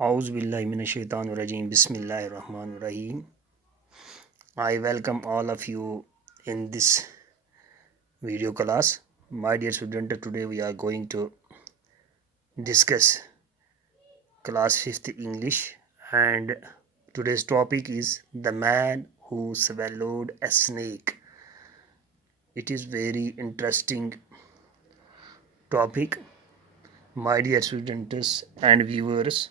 A'udhu billahi minash shaitanir rajim. Bismillahir Rahmanir Rahim. I welcome all of you in this video class. My dear student, today we are going to discuss class 5th English, and today's topic is the man who swallowed a snake. It is very interesting topic, my dear students and viewers.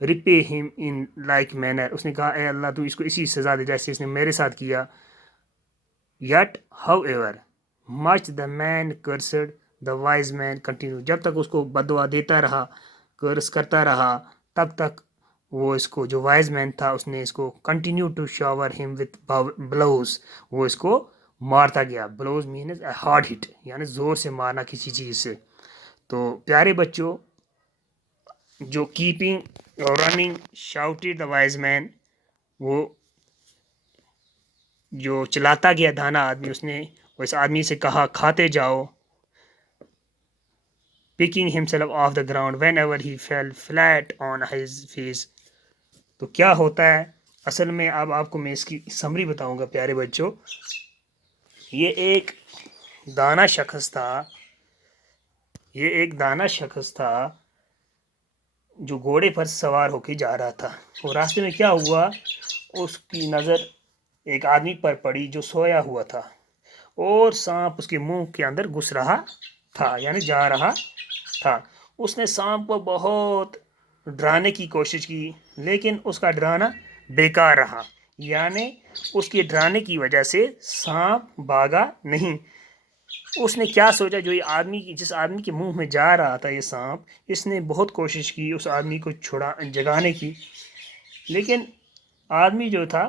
repay him in like manner. اس نے کہا اے اللہ تو اس کو اسی سزا دے جیسے اس نے میرے ساتھ کیا. Yet however much the man cursed the wise man continued. جب تک اس کو بددعا دیتا رہا کرس کرتا رہا تب تک وہ اس کو جو وائز مین تھا اس نے اس کو کنٹینیو ٹو شاور ہم وتھ بلوز. وہ اس کو مارتا گیا. بلوز مینز اے ہارڈ ہٹ یعنی زور سے مارنا کسی چیز سے. تو پیارے بچوں جو keeping running shouted the wise man وہ جو چلاتا گیا دانا آدمی اس نے اس آدمی سے کہا کھاتے جاؤ. Picking himself off the ground whenever he fell flat on his face. تو کیا ہوتا ہے اصل میں اب آپ کو میں اس کی سمری بتاؤں گا پیارے بچوں. یہ ایک دانا شخص تھا جو گھوڑے پر سوار ہو کے جا رہا تھا. اور راستے میں کیا ہوا اس کی نظر ایک آدمی پر پڑی جو سویا ہوا تھا اور سانپ اس کے منہ کے اندر گھس رہا تھا یعنی جا رہا تھا. اس نے سانپ کو بہت ڈرانے کی کوشش کی لیکن اس کا ڈرانا بیکار رہا. یعنی اس کے ڈرانے کی وجہ سے سانپ بھاگا نہیں. اس نے کیا سوچا جو یہ جس آدمی کے منہ میں جا رہا تھا یہ سانپ اس نے بہت کوشش کی اس آدمی کو جگانے کی لیکن آدمی جو تھا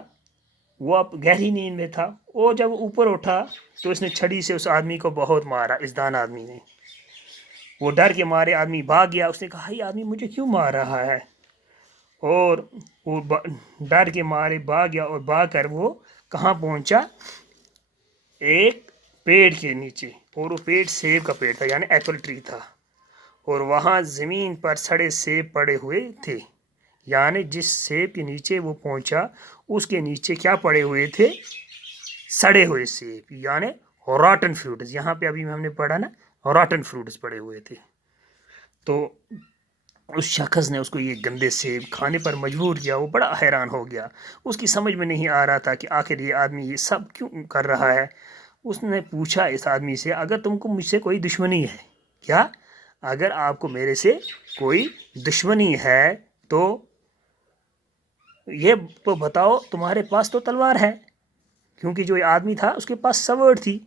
وہ اب گہری نیند میں تھا. اور جب اوپر اٹھا تو اس نے چھڑی سے اس آدمی کو بہت مارا. اس دانا آدمی نے وہ ڈر کے مارے آدمی بھاگ گیا. اس نے کہا یہ آدمی مجھے کیوں مار رہا ہے اور وہ ڈر کے مارے بھاگ گیا. اور بھاگ کر وہ کہاں پہنچا ایک پیڑ کے نیچے. اور وہ پیڑ سیب کا پیڑ تھا یعنی ایپل ٹری تھا. اور وہاں زمین پر سڑے سیب پڑے ہوئے تھے. یعنی جس سیب کے نیچے وہ پہنچا اس کے نیچے کیا پڑے ہوئے تھے سڑے ہوئے سیب یعنی راٹن فروٹس. یہاں پہ ابھی ہم نے پڑھا نا راٹن فروٹس پڑے ہوئے تھے. تو اس شخص نے اس کو یہ گندے سیب کھانے پر مجبور کیا. وہ بڑا حیران ہو گیا. اس کی سمجھ میں نہیں آ رہا تھا کہ آخر یہ آدمی یہ سب کیوں کر رہا ہے. اس نے پوچھا اس آدمی سے اگر تم کو مجھ سے کوئی دشمنی ہے کیا اگر آپ کو میرے سے کوئی دشمنی ہے تو یہ تو بتاؤ. تمہارے پاس تو تلوار ہے کیونکہ جو یہ آدمی تھا اس کے پاس سوارڈ تھی.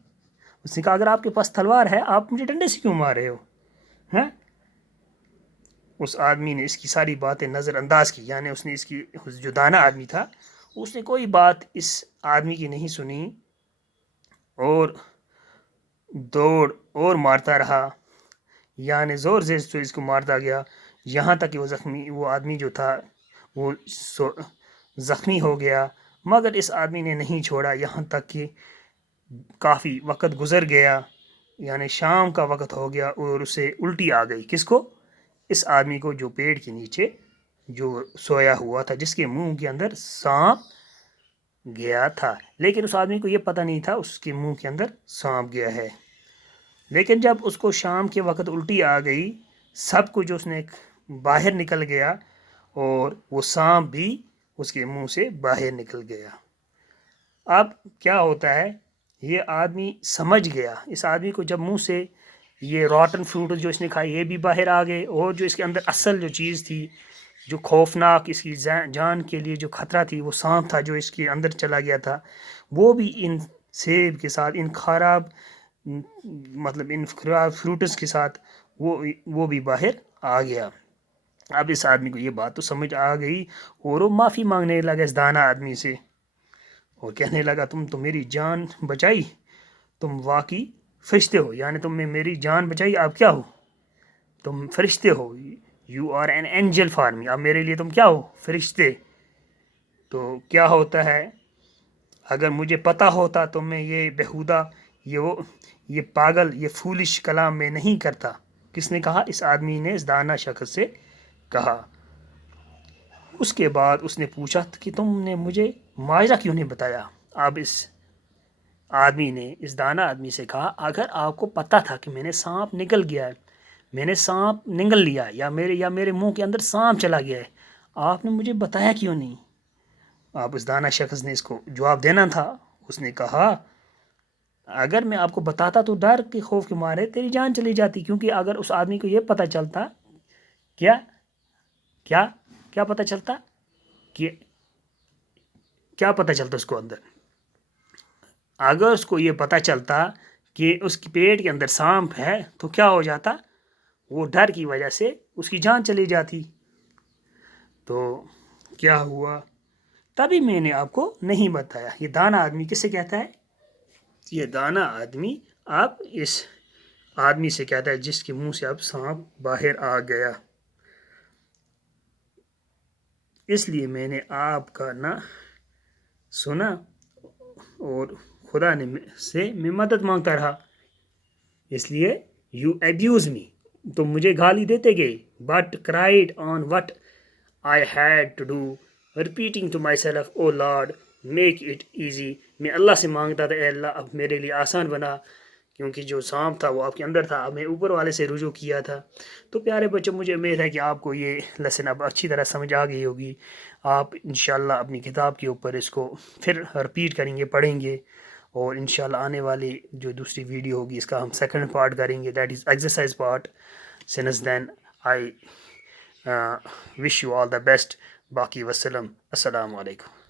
اس نے کہا اگر آپ کے پاس تلوار ہے آپ مجھے ڈنڈے سے کیوں مار رہے ہو. ہاں اس آدمی نے اس کی ساری باتیں نظر انداز کی. یعنی اس نے اس کی جو دانا آدمی تھا اس نے کوئی بات اس آدمی کی نہیں سنی اور دوڑ اور مارتا رہا. یعنی زور سے اس کو مارتا گیا یہاں تک کہ وہ آدمی جو تھا وہ زخمی ہو گیا. مگر اس آدمی نے نہیں چھوڑا یہاں تک کہ کافی وقت گزر گیا. یعنی شام کا وقت ہو گیا اور اسے الٹی آ گئی. کس کو اس آدمی کو جو پیڑ کے نیچے جو سویا ہوا تھا جس کے منہ کے اندر سانپ گیا تھا. لیکن اس آدمی کو یہ پتہ نہیں تھا اس کے منہ کے اندر سانپ گیا ہے. لیکن جب اس کو شام کے وقت الٹی آ گئی سب کچھ اس نے باہر نکل گیا اور وہ سانپ بھی اس کے منہ سے باہر نکل گیا. اب کیا ہوتا ہے یہ آدمی سمجھ گیا. اس آدمی کو جب منہ سے یہ راٹن فروٹ جو اس نے کھائی یہ بھی باہر آ گئے اور جو اس کے اندر اصل جو چیز تھی جو خوفناک اس کی جان کے لیے جو خطرہ تھی وہ سانپ تھا جو اس کے اندر چلا گیا تھا وہ بھی ان سیب کے ساتھ ان خراب فروٹس کے ساتھ وہ بھی باہر آ گیا. اب اس آدمی کو یہ بات تو سمجھ آ گئی اور وہ معافی مانگنے لگا اس دانا آدمی سے اور کہنے لگا تم تو میری جان بچائی. تم واقعی فرشتے ہو. یعنی تم نے میری جان بچائی. آپ کیا ہو تم فرشتے ہو. You are an angel for me. اب میرے لیے تم کیا ہو فرشتے. تو کیا ہوتا ہے اگر مجھے پتہ ہوتا تو میں یہ بیہودہ یہ پاگل یہ فولش کلام میں نہیں کرتا. کس نے کہا اس آدمی نے اس دانا شخص سے کہا. اس کے بعد اس نے پوچھا کہ تم نے مجھے ماجرا کیوں نہیں بتایا. اب اس آدمی نے اس دانا آدمی سے کہا اگر آپ کو پتہ تھا کہ میں نے سانپ نگل گیا ہے میں نے سانپ نگل لیا یا میرے منہ کے اندر سانپ چلا گیا ہے آپ نے مجھے بتایا کیوں نہیں. اب اس دانا شخص نے اس کو جواب دینا تھا. اس نے کہا اگر میں آپ کو بتاتا تو ڈر کے خوف کے مارے تیری جان چلی جاتی. کیونکہ اگر اس آدمی کو یہ پتہ چلتا کیا کیا پتہ چلتا کہ کیا پتہ چلتا اس کو اندر؟ اگر اس کو یہ پتہ چلتا کہ اس کی پیٹ کے اندر سانپ ہے تو کیا ہو جاتا؟ وہ ڈر کی وجہ سے اس کی جان چلی جاتی. تو کیا ہوا؟ تبھی میں نے آپ کو نہیں بتایا. یہ دانا آدمی کس سے کہتا ہے؟ یہ دانا آدمی آپ اس آدمی سے کہتا ہے جس کے منہ سے اب سانپ باہر آ گیا. اس لیے میں نے آپ کا نہ سنا اور خدا نے سے میں مدد مانگتا رہا. اس لیے یو ایبیوز می، تو مجھے گالی دیتے گئے. But cried on what I had to do repeating to myself O Lord make it easy. میں اللہ سے مانگتا تھا اے اللہ اب میرے لیے آسان بنا، کیونکہ جو سانپ تھا وہ آپ کے اندر تھا. اب میں اوپر والے سے رجوع کیا تھا. تو پیارے بچوں، مجھے امید ہے کہ آپ کو یہ لیسن اب اچھی طرح سمجھ آ گئی ہوگی. آپ انشاءاللہ اپنی کتاب کے اوپر اس کو پھر رپیٹ کریں گے، پڑھیں گے، اور انشاءاللہ آنے والی جو دوسری ویڈیو ہوگی اس کا ہم سیکنڈ پارٹ کریں گے، that is exercise part. Since then I wish you all the best. باقی وسلم، السلام علیکم.